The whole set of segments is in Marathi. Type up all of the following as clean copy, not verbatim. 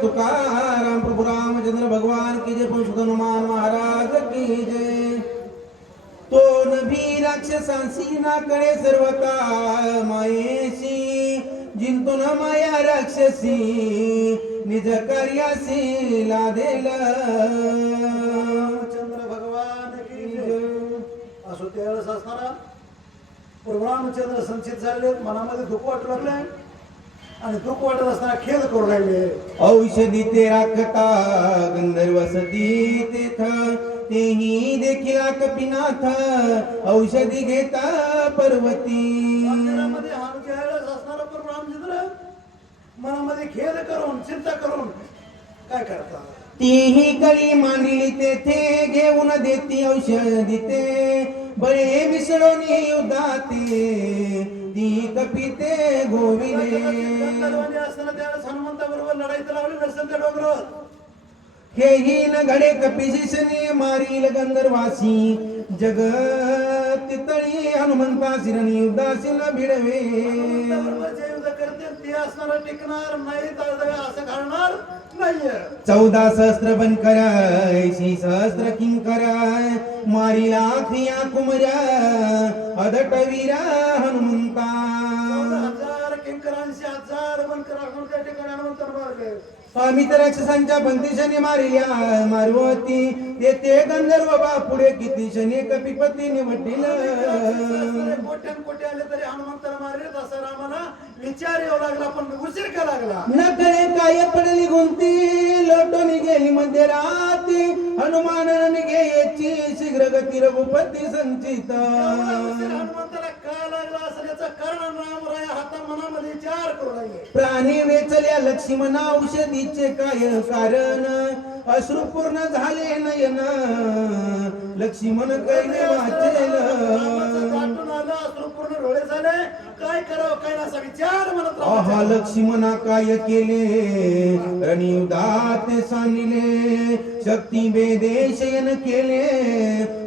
तुकाराम प्रभु रामचंद्र भगवान की जय, पुरुषोत्तम हनुमान महाराज की जय. तो नभी राक्षसांसी ना कळे सर्वता मायेशी, जिंतून माया राक्षसी निज कार्यासी लादेल. रामचंद्र भगवान की जय. असो त्यावेळेस असणारा प्रभू रामचंद्र संचित झाले, मनामध्ये दुःख वाटू लागले आणि दुःख वाटत असताना खेद करू लागले. औषधी ते राखता गंधर्व सती तेथ, तेही देखील कपिनाथ औषधी घेता पर्वती. मंदिरामध्ये हात घ्यायला असणारा प्रभू रामचंद्र मनामध्ये खेद करून चिंता करून काय करतात. तीही कळी मांडली तेथे, घेऊन देती औषधी ते, बळे मिसळून युद्धाते ती कपिते गोविले. असताना त्यावेळेस हनुमंताबरोबर लढाईत लावली नसेल त्या डोंगरावर. हेही न घडे कपिशिषने मारील गंधर्वासी, जगत तळी हनुमंतासी रणी युद्धासी न भिडवे. जे युद्ध करतील ते असणारा टिकणार नाही, असं घडणार नाहीये. 14 सहस्त्र बन कराय, 80 सहस्त्र किंकराय, मारिला खिया कुमरा अदट वीरा हनुमंता. 14,000 किंकरांशी 1000 बनकर आपण त्या ठिकाणी हनुमंत मारले. अमित राक्षसांच्या बंदिशाने मारिल्या मारुवती, तेथे गंधर्व बापुढे किती शने कपिपती निवडतील. कोट्यान कोटी आले तरी हनुमंताला मारले असं रामाला विचार येऊ लागला, पण उशीर का लागला. नकळे काय पडली गुंती, लोटून गेली मध्यराती, हनुमान निघे याची शीघ्र गती रघुपती संचित. हनुमंताला का लागला असं याचं कारण रामराय हाता मनामध्ये विचार करू लागले. प्राणी वेचल्या लक्ष्मणा औषधीचे काय कारण, अश्रू पूर्ण झाले नयन लक्ष्मण कैने वाचेल. दाटून आलं, अश्रू पूर्ण डोळे झाले, काय करावं काय असा विचार म्हणत आहा लक्ष्मणा काय केले, रणयुद्धात सांडिले, शक्ती बेदेशयन केले,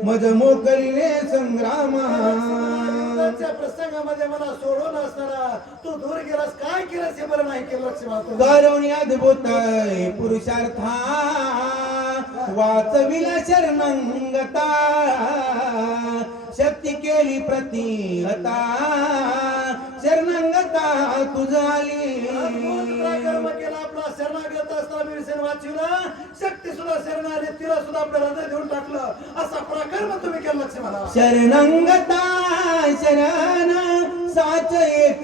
मज मोकलिले संग्रामा. प्रसंगामध्ये मला सोडून असणारा तू दूर गेलास, काय केलंस हे बरं नाही केलं लक्ष्मण. करवणी अद्भुत पुरुषार्था, वाचविला शरणंगता, शक्ती केली प्रतिहता, शरणंगता तुझाली. कर्म केला आपला शरणागत असताना भीमसेन वाचविला, शक्ती सुद्धा शरण आली, तिला सुद्धा आपलं हृदय देऊन टाकलं, असा प्रकर्म तुम्ही केलं लक्ष्मणा. शरणंगता शरण साच एक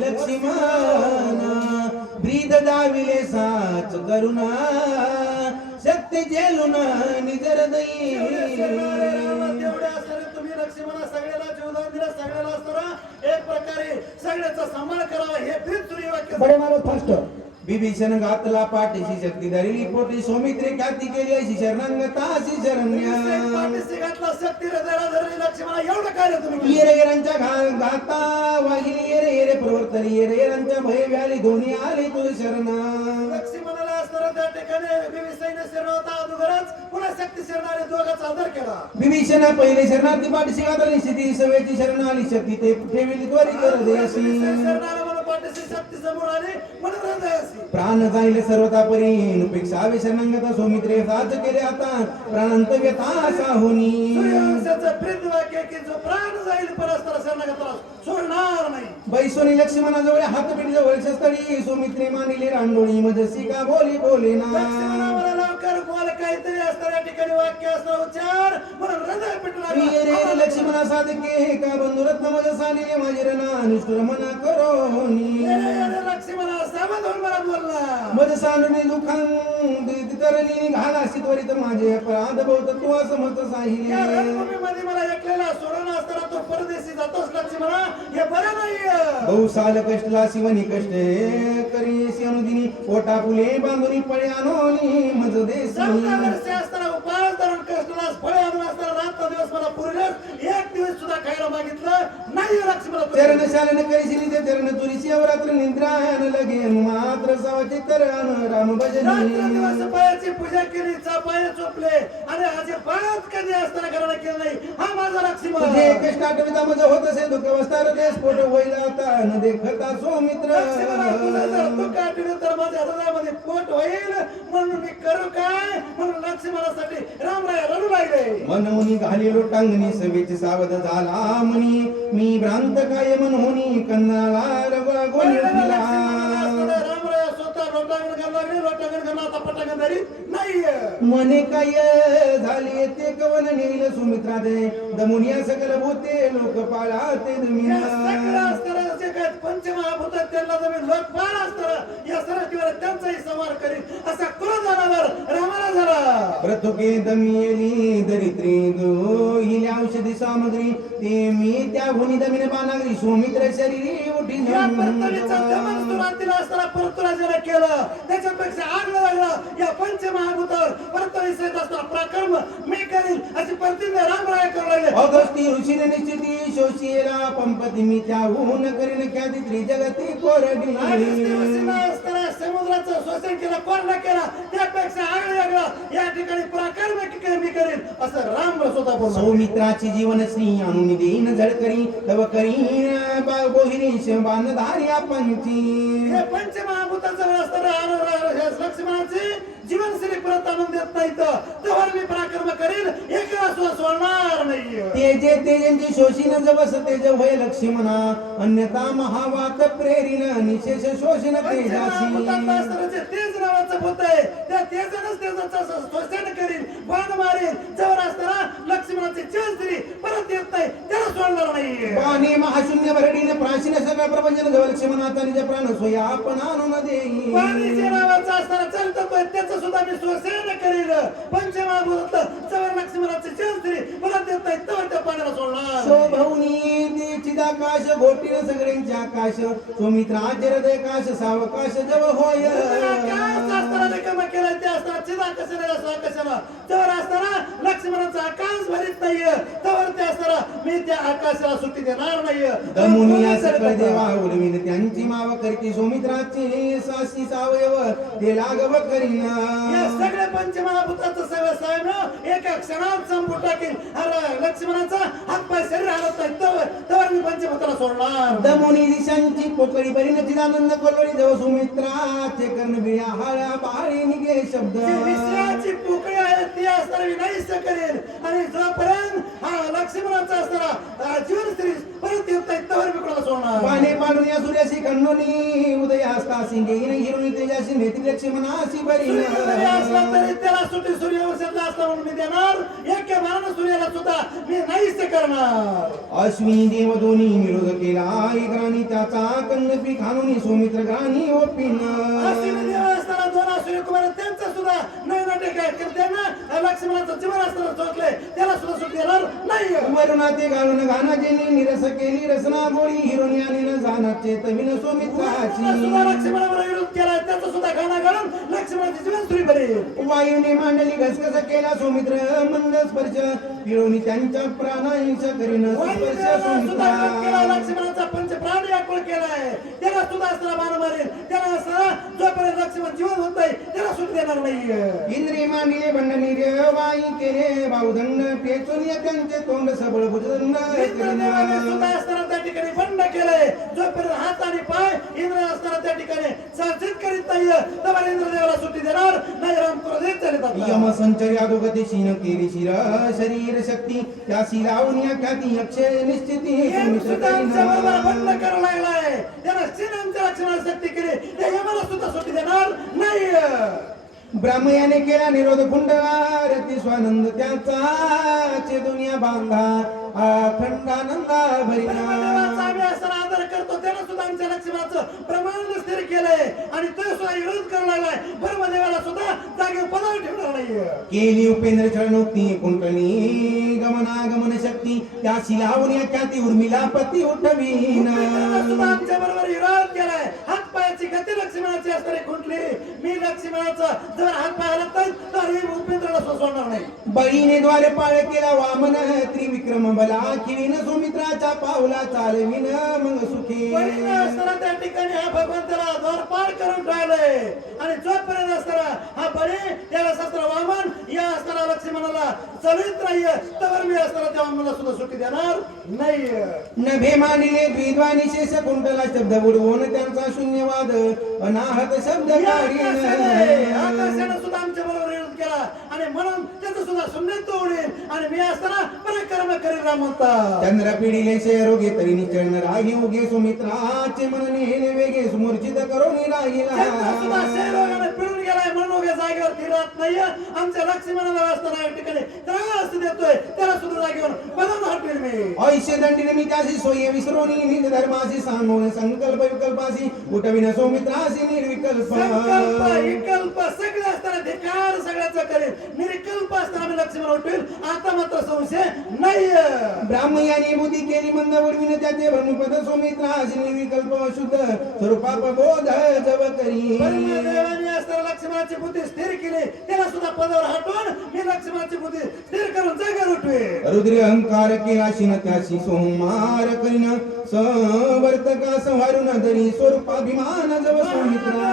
लक्ष्मण, ब्रीद दाविले साच करुणा, शक्ती जेलून निज हृदयी. तेवढे असणारे तुम्ही लक्ष्मणा सगळ्याला जीवदान दिलं, सगळ्याला असणारा एक प्रकारे सगळ्याचा सांभाळ करावा हे फिर तुरी वाक्य. बडे मारो फास्ट. विभीषण घातला पाठीशी शक्ती धरली पोटी, सौमित्रे ख्याती केली अशी शरणांगता अशी शरण्या. पाठीशी घातला शक्ती हृदयाला धरली लक्ष्मणा, एवढं कार्य तुम्ही. येरेरांच्या घाता वाहिली येरे प्रवर्तनी, येरेरांच्या भय व्याली दोन्ही आली तुझ शरणा. लक्ष्मणाला असणारा त्या ठिकाणी विभीषण शरण होता अगोदरच, पुन्हा शक्ती शरणाने दोघांचा आदर केला. विभीषण पहिले शरणार्थी पाठीशी घातली, स्थिती सवेची शरण आली, शक्ती ते ठेवली त्वरित हृदय अशी. पाठीशी शक्ती समोर आली म्हणून हृदय अशी. प्राण जाईल सर्वता परी, पेक्षा शरणांगता सौमित्रे साच केले आता, प्राणांत व्यथा साहुनी. सूर्यवंशाचं प्रीत वाक्य की जो प्राण जाईल परस्पर शरणागताला सोडणार नाही. बैसोनी लक्ष्मणाजवळ हातपीठ जवळ स्थळी, सौमित्रे मानिले रांडोळी मजसी का बोली बोले ना. लक्ष्मणाला लवकर बोल, काहीतरी असतं या ठिकाणी वाक्य असतं उच्चार म्हणून हृदय पिटला. लक्ष्मणा साधके का बंधुरत्न मज सानिले माझे रणा निष्ठुर मना करोनी. लक्ष्मणा सावध होऊन मला बोलला. मज सानुने दुखां करली घाला त्वरित माझे अपराध बहुत तू असमत साहिले. या रणभूमीमध्ये मला एकलेला सोडून असताना तो परदेशी जातोस लक्ष्मणा, हे बरं नाहीये. बहुसाल कष्टला शिवनी कष्टे करी अनुदिनी, पोटा फुले बांधुनी पळे आणोनी मज देसी. 14 वर्षे असताना उपास धरून कष्टला फळे आणून असताना रात्र दिवस मला पुरलेस, एक दिवस सुद्धा खायला मागितलं नाही लक्ष्मणा. चरण शालन करीशिनी ते चरण तुरीशी अवरात्र निद्रायन लगे, मात्र सावचे तरण राम भजनी. दिवस पायाची पूजा केली, पाय चोपले आणि आज पायात कधी असताना करायला केलं नाही. हा माझा लक्ष्मण. तुझे कष्ट आठविता मज होत असे दुःख वस्तार देश पोट होईल आता न देखता सौमित्र. दुःख आठवलं तर माझ्या हृदयामध्ये पोट होईल म्हणून लक्ष्मणासाठी रामराय रडू लागले. मनोनी घालेलो टांगणी सवेचे सावध झाला म्हणी मी भ्रांत काय मनोनी कन्नाला रवा गोळी उठला. रामराय स्वतः लोटांगण करायला लागले. लोटांगण करणं आता पटांगण धरीत नाहीये. मने काय झाले ते कवन नेल सुमित्रा दे दमुनिया सकल भूते लोकपाळा ते या दमिना. सगळं असताना जे काय पंचमहाभूत आहेत त्यांना जमीन लोकपाल असताना या सृष्टीवर त्यांचाही संहार करीत असा क्रोध जनावर रामाला झाला. प्रथुके दमियली दरिद्री दो हिली औषधी सामग्री ते मी त्या भूनी दमिने बानागरी सुमित्र शरीरी उठी या परतवीचा दमन सुरुवातीला असताना परतुराजाने केलं. त्याच्यापेक्षा आग लागलं या पंचमहाभूतावर. परतवी सहित असताना पराक्रम मी करीन अशी प्रतिज्ञा रामराय करू लागले. अगस्ती ऋषीने निश्चिती शोषीला पंपती मी त्याहून करीन ख्याती त्रिजगती कोरडी. असताना समुद्राचं शोषण केलं, कोरडा केला. त्यापेक्षा आग लागलं या ठिकाणी पराक्रम मी करीन असं राम स्वतः बोलला. सौमित्राची जीवनश्री आणून देईन झळकरी तव करीन बोहिरीश बाणधारी आपणची. हे पंचमहाभूताचं वेळ असताना लक्ष्मणाची जीवनश्री परत आणून देत नाही तर मी पराक्रम करीन एक सोडणार नाही. तेजे तेजेंची शोषीन जवस तेज होय लक्ष्मणा अन्यथा महावात प्रेरीन निशेष शोषण तेजासी. तेज नावाचं भूत आहे त्या तेजानंच तेजाचं शोषण करीन बाण मारीन. जवळ असताना लक्ष्मणाची जीवनश्री परत येत नाही त्याला सोडणार नाही. पाणी महाशून्य भरडीने प्राचीन सगळ्या प्रपंचन जवळ लक्ष्मणाचा निज प्राण सोय आपण आणून देई. पाणी जे नावाचं असताना चालतं त्याचं सुद्धा मी शोषण करीन. पंचमहाभूतातलं जवळ लक्ष्मणाची जीवनश्री परत येत नाही तर त्या पाण्याला सोडणार. शोभवनी ते चिदाकाश घोटील सगळ्यांचे आकाश सुमित्राचे हृदय काश सावकाश जवळ होय. असताना रिकामा केलाय ते असताना चिदा कशाला जवळ असताना लक्ष्मणाचा आकाश भरीत नाहीये तवर ते असताना मी त्या आकाशाला सुट्टी देणार नाहीये. दमुनिया सकळ देवा उलवीन त्यांची माव करती सुमित्राचे सासी सावयव ते लागव करीन. या सगळ्या पंचमहाभूताचं सगळं साहेब एका क्षणात संपून टाकेल. अरे लक्ष्मणाचा हातपाय शरीर हलत नाही तवर मी पंचभूताला सोडणार. दमुनी दिशांची पोकळी बरीन चिदानंद कोल्हडी जवळ सुमित्राचे कर्ण बिळ्या हाळ्या बाळी निघे शब्द. विषयाची पोकळी आहे ती असताना मी नाहीच करेन आणि जोपर्यंत हा लक्ष्मणाचा असताना जीवनश्री परत येत नाही तवर मी कोणाला सोडणार. पाणी पाडून या सूर्याशी खंडोनी उदय असता सिंगेन हिरुणी तेजाशी नेत्री लक्ष्मणाशी बरीन. असला तरी त्याला सुटी सूर्यवंशातला असला म्हणून मी देणार. एका मानानं सूर्याला सुद्धा मी नाहीच करणार. अश्विनी देव दोन्ही विरोध केला एक राणी त्याचा कन्नपी खानुनी सुमित्र ग्राणी ओपिन. अश्विनी देव असताना दोन सूर्यकुमार त्यांचा सुद्धा नैनाटे काय त्यांना लक्ष्मणाचं जीवन असताना चोचले त्याला सुद्धा सुटी देणार नाही. वरुणा ते घालून गाना गेली निरस केली रसना गोळी हिरोनी आणि न जाणाचे तविन सुमित्राची. लक्ष्मणावर विरोध केला त्याचा सुद्धा गाणा घालून लक्ष्मणाची जीवनश्री बरी. वायूने मांडली घसघस केला सुमित्र मंद स्पर्श हिरोनी त्यांच्या प्राणांश करीन स्पर्श सुमित्रा. लक्ष्मणाचा पंच प्राण व्याकुळ केलाय त्याला सुद्धा असताना बाण मारेल. त्याला असताना जोपर्यंत लक्ष्मण जीवन होत नाही त्याला सुट देणार नाही. इंद्रिय मांडले बंडनी वाई केले बाहुदंड पेचून त्यांचे तोंड सबळ भुजदंड. सुद्धा असताना त्या ठिकाणी बंड केलंय. जोपर्यंत हात आणि पाय इंद्र असताना त्या ठिकाणी साचित करीत नाही तर इंद्रदेवाला सुट्टी देणार नाही. राम क्रोधित झाले. यम संचर्या अधोगती शीन केली शिर शरीर शक्ती त्या शिरावून या ख्याती अक्षय निश्चिती सुमित्र बंद करायला लागलाय. त्याला श्रीरामच्या लक्ष्मणाला शक्ती केली त्या यमाला सुद्धा सुट्टी देणार नाही. ब्राह्मयाने केला निरोध कुंडला रती स्वानंद त्याचा चे दुनिया बांधा अखंडानंदा भरिना. आदर करतो त्याला सुद्धा आमच्या लक्ष्मणाचं प्रमाण स्थिर केलंय आणि तो सुद्धा विरोध करायला लागलाय. ब्रह्मदेवाला सुद्धा जागेवर पदावर ठेवणार नाहीये. केली उपेंद्र चरणोक्ती कुंडली गमनागमन शक्ती त्या शिलावून या ख्याती उर्मिला पती उठवीन. सुद्धा आमच्या बरोबर विरोध केलाय. हात पायाची गती लक्ष्मणाची असणारी कुंडली मी लक्ष्मणाचा जर हात पाय हलत नाही तर हे उपेंद्राला सोडणार नाही. बळीने द्वारे पाळ केला वामन त्रिविक्रम बला किरीन सुमित्राच्या पावला चालविन मग सुखी. असताना त्या ठिकाणी हा भगवंताला द्वारपार करून राहिलंय आणि जोपर्यंत असताना हा बळी त्याला शस्त्र वामन या असताना लक्ष्मणाला चलित नाहीये तर मी असताना त्या वामनाला सुद्धा सुट्टी देणार नाही. नभे मांडिले द्विद्वानी शेष कुंडला शब्द बुडवून त्यांचा शून्यवाद अनाहत शब्द आकाशाने सुद्धा आमच्या बरोबर विरोध केला आणि राम म्हणतात. चंद्र पिढीले शेरोगे तरी निचळ राही उगे सुमित्राचे मन नेले वेगे सुमूर्छित करून चंद्र सुद्धा राहिला शरीराने पिळून गेलाय म्हणून उभ्या जागेवरती राहत नाहीये. आमच्या लक्ष्मणाला असताना या ठिकाणी त्रास देतोय, त्याला सुद्धा जागेवर बनवून हटवेल मी. ऐशे दंडीने मी त्याशी सोयी विसरोनी निज धर्माशी सांगून संकल्प विकल्पाशी उठविन सौमित्राशी निर्विकल्प संकल्प विकल्प सगळे असताना धिकार सगळ्याचा करेल, निर्विकल्प असताना मी लक्ष्मण उठवेल. आता मात्र संशय नाहीये. ब्राह्मयाने बुद्धी केली मंद उडविन त्याचे ब्रह्मपद सौमित्राशी निर्विकल्प शुद्ध स्वरूपाप बोध जब करी ब्रह्मदेवाने असताना लक्ष्मणाची बुद्धी स्थिर केली, त्याला सुद्धा पदावर हटवून मी लक्ष्मणाची बुद्धी स्थिर करून जागेवर उठवे. रुद्र अहंकार केला शिन त्याशी सोमार करीन संवर्तका संहारून धरी स्वरूपाभिमान जव सौमित्रा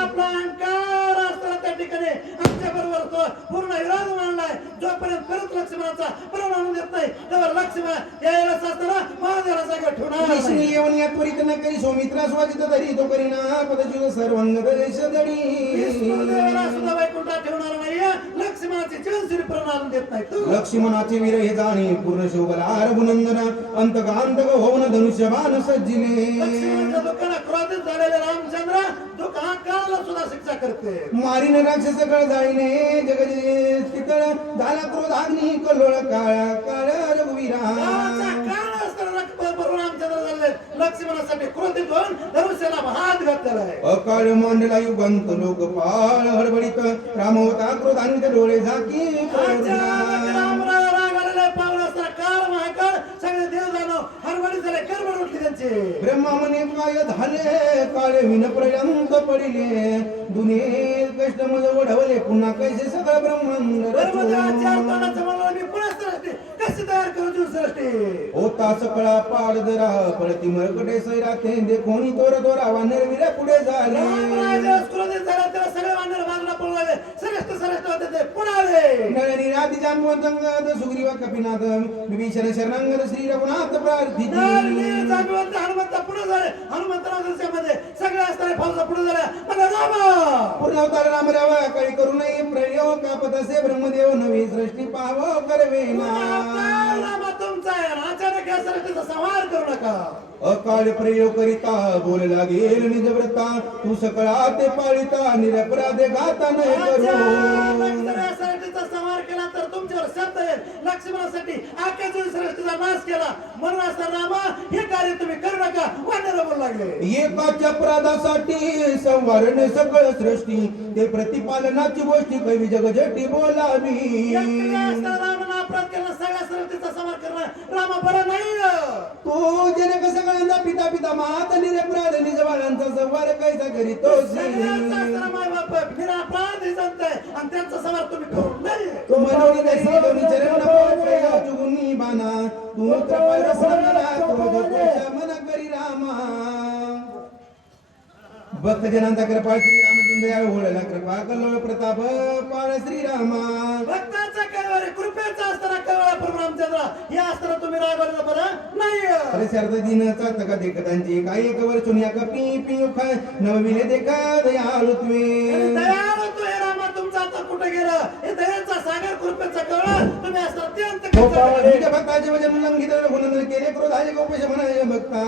आपला अहंकार असताना त्या ठिकाणी आमच्या बरोबर तो पूर्ण विरोध मांडलाय. जोपर्यंत परत लक्ष्मणाचा परिणाम देत नाही त्यावर लक्ष्मण यायला असताना महादेवाला जागेवर ठेवणार विष्णू नाही. येऊन या त्वरित न करी सौमित्रा स्वाजित धरी तो करीना पदच्युत सर्वांग देश दडी विष्णुदेवाला सुद्धा वैकुंठात ठेवणार नाहीये. लक्ष्मणाची जीवनश्री परिणाम देत नाही तू. लक्ष्मणाचे वीर हे जाणे पूर्ण शोभला रघुनंदन अंतकांतक होऊन धनुष्यबाण सज्जिले लक्ष्मणाच्या दुःखाला क्रोधित झालेले रामचंद्र दुःख हा काळाला सुद्धा शिक्षा करते. मारीन राक्षस कळ जाईने जगजे तिकळ झाला क्रोधाग्नी कल्लोळ काळा काळ रघुवीरा काळाचा काळ असताना बरोबर रामचंद्र झाले लक्ष्मणासाठी क्रोधित होऊन धनुष्याला हात घातलेला आहे. अकाळ मांडला युगांत लोकपाळ हडबडीत राम होता क्रोधान्वित डोळे झाकी रामराव राग आलेला आहे. पावलं असताना काळ महाकाळ सगळे देव दानव हरबडी झाले, करबड उठली त्यांची. ब्रह्मा म्हणे काय झाले काळे विन पर्यंत पडिले दुने कष्ट मज ओढवले पुन्हा कैसे सगळं ब्रह्मांड ब्रह्मदेवाच्या अवताराचं मला मी पुन्हा सृष्टी कशी तयार करू देऊ सृष्टी. होता सकळा पाड जरा पळती मरकटे सैराते देखोनी तोर दोरा वानर विरा पुढे झाले रामराज क्रोधित झाला, त्याला सगळे वानर बाजूला पळवाले. श्रेष्ठ श्रेष्ठ होते ते पुढाले. नळनी राधी जांबवंत सुग्रीव कपिनाथ विभीषण शरणांगद श्री रघुनाथ प्रार्थित नारळी जागवंत हनुमंत पुढे झाले. हनुमंतराव दिवसामध्ये सगळे असणारे फौजा पुढे झाल्या. मला रामा पूर्ण अवतार राम राव काही करू नये प्रयोग कापत असे ब्रह्मदेव नवी सृष्टी पाहाव करवे रामा तुमचा आहे. अचानक या सृष्टीचा संहार करू नका. अकाळ प्रयोग करिता बोल लागेल निजव्रता तू सकळा ते पाळिता निरपराधे घाता न करू या सृष्टीचा संहार केला तर तुमच्यावर शब्द येईल. लक्ष्मणासाठी आख्याच्या सृष्टीचा नाश केला म्हणून असं रामा हे कार्य तुम्ही करू नका. वानर बोलू लागले. एकाच्या अपराधासाठी संवारणे सगळ सृष्टी ते प्रतिपालनाची गोष्टी कवी जगजटी बोलावी रामानं अपराध केला, सगळ्या सृष्टीचा संहार करणं रामा बरं नाही. तो जनक सगळ्यांना पिता पिता माता निरपराध निजवाळांचा संवार कैसा करीतो निरापराध ही जनता आहे आणि त्यांचा संहार तुम्ही करू नये. तो मनोनी दैसी दोन्ही चरण नमो चुगुनी बाना तू कृपा रसना क्रोध दोष मन करी रामा भक्त जनांचा कृपा श्रीराम दयाळ होळला कृपा कल्लोळ प्रताप पाळ श्रीरामा भक्ताचा कळवळ कृपेचा असताना कळवळा प्रभू रामचंद्र या असताना तुम्ही रागावलं बरं नाही. अरे शरद दिन चातका देखतांची काय एक वर चुनिया कपी पियुख नवविले देखा दयाळु तुम्ही दयाळू तू हे रामा तुमचा आता कुठे गेलं. हे दयाचा सागर कृपेचा कळवळ तुम्ही असताना अत्यंत तुझ्या भक्ताचे वचन उल्लंघित रघुनंदन केले क्रोधाचे गोपेश म्हणाय भक्ता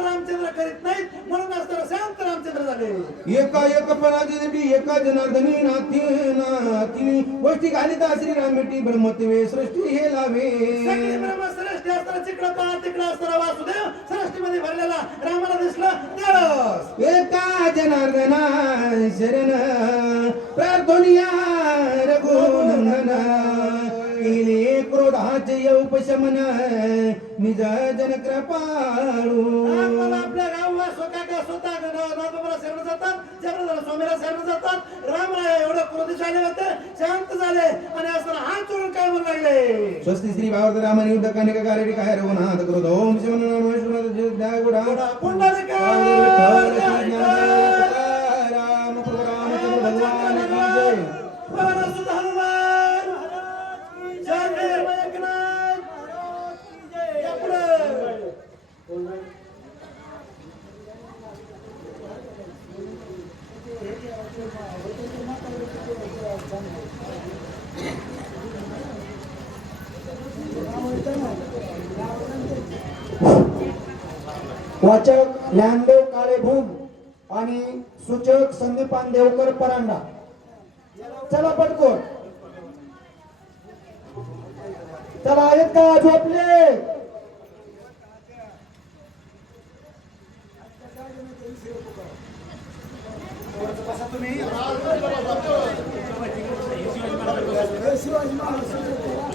रामचंद्र करीत नाहीत म्हणून असताना शांत रामचंद्र झाले. एका एक पराजय एका जनार्दनी नाती गोष्टी घालिता श्रीराम मिठी ब्रह्मत्वे सृष्टी हे लावे सगळे ब्रह्म श्रेष्ठी असताना तिकडं पहा तिकडं असताना वासुदेव सृष्टीमध्ये भरलेला रामाला दिसलं त्यावेळेस एका जनार्दना शरण प्रार्थनिया रघुनंदन केले क्रोधाचे उपशमन निज जन कृपाळू आपल्या गावला स्वतः शरण जातात, स्वामीला शरण जातात. रामराय एवढं क्रोधित झाले होते, शांत झाले आणि असताना हात जोडून काय म्हणू लागले. स्वस्ती श्री भावार्थ रामाने युद्ध कनिका कार्य काय रघुनाथ क्रोध ओम शिवन नाम विष्णुनाथ जय गुडा पुंडलिक राम भगवान की जय. परमसुत हनुमान जय वीर एकनाथ या पुढे. वाचक ज्ञानदेव काळेभूम आणि सूचक संदीपान देवकर परांडा. चला पटकोन. चला आहेत का झोपले? शिवाजी महाराज